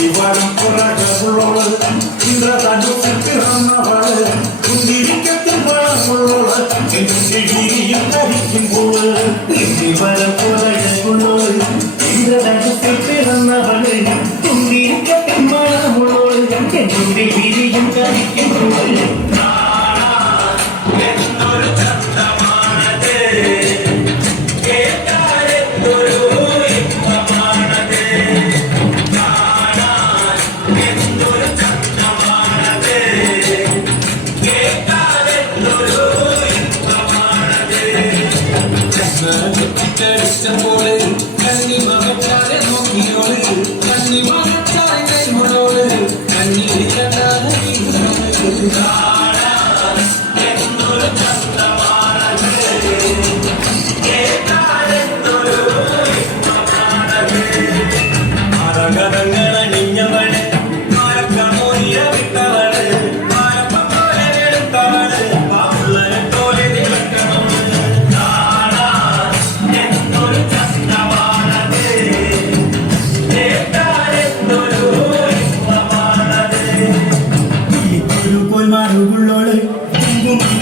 ശിവനം പുറകുള്ളോൾ ഇന്ദ്രതനുവിൽ പിറന്നവൾ കുന്തിരിക്കത്തിൽ പഴമുള്ളോൾ ശിവരിയും ധരിക്കുമ്പോൾ ശിവനം പുറകുള്ളോൾ ഇന്ദ്രതനുവിൽ പിറന്നവൾ കുന്തിരിക്കത്തിൽ പഴമുള്ളോൾ കുന്തിരിയും Teresa Morel, Candy Mama Planet, Hockey Orel, Candy Mama പോൽ മാറുകുള്ളോൾ